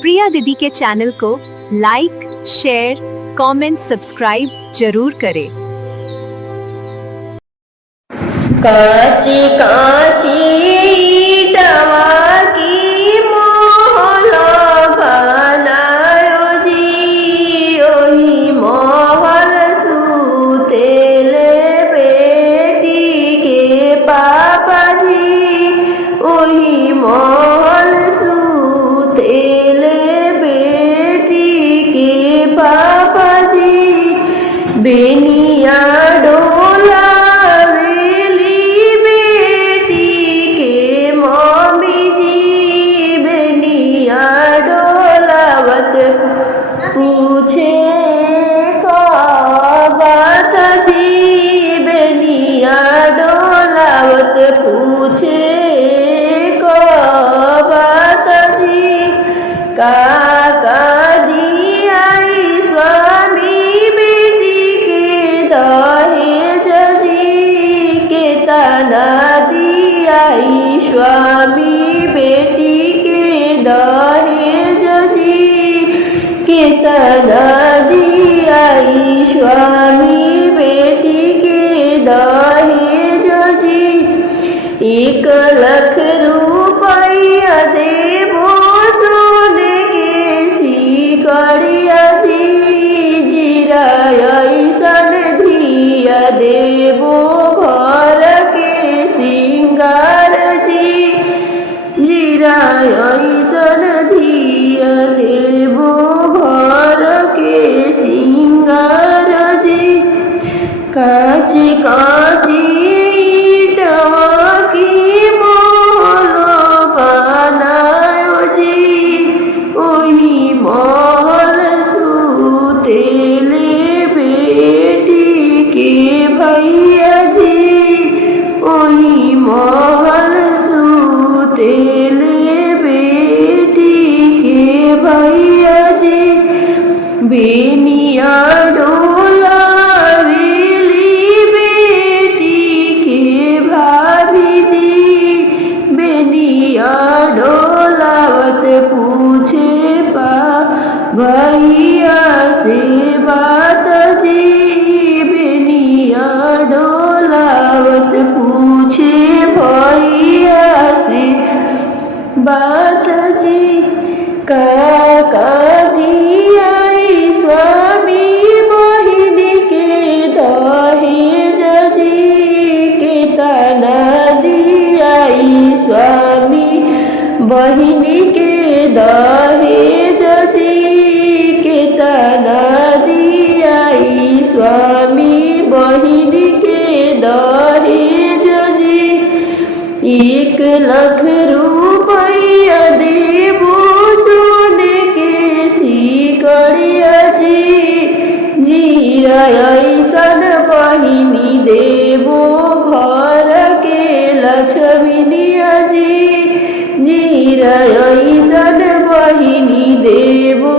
प्रिया दीदी के चैनल को लाइक, शेयर, कमेंट, सब्सक्राइब जरूर करें। काची काची ईटवा की महल बनायो जी, ओही महल सुतेले बेटी के पापा जी, ओही महल सुतेले बेटी के पापा जी। बेनिया डोला पूछे का बात जी, बेनिया डोलावत पूछे का बात जी। काका दियाई स्वामी बेटी के दहेज जी, के तना दियाई स्वामी बेटी के दहेज जी, केतना दियाई स्वामी बेटी के दहेज जी। 1 लाख रुपया देबो सोने के सिकड़िया जी, जीरा ऐसन धिया देबो घर के सिंगार जी, जीरा ऐसन धिया देबो घर के सिंगार जी। काची काची ईटवा की महल बनायो जी, ओही महल सुतेले बेटी के भैया जी, ओही महल सुतेले बेटी के भैया जी। बेनिया डोला वेली बेटी के भाभी जी, बेनिया डोलावत पूछे पा भैया से बात जी, बेनिया डोलावत पूछे भैया से बात जी। काका दियाई स्वामी बहिनी के दहेज जी, के तना दियाई स्वामी बहिनी के दहेज जी, के तना दियाई स्वामी बहिनी के दहेज जी। 1 लाख रुपया देबो सोने के सिकड़िया जी, जीरा ऐसन बहिनी देबो घर के लक्ष्मीनिया जी, जीरा ऐसन बहिनी देबो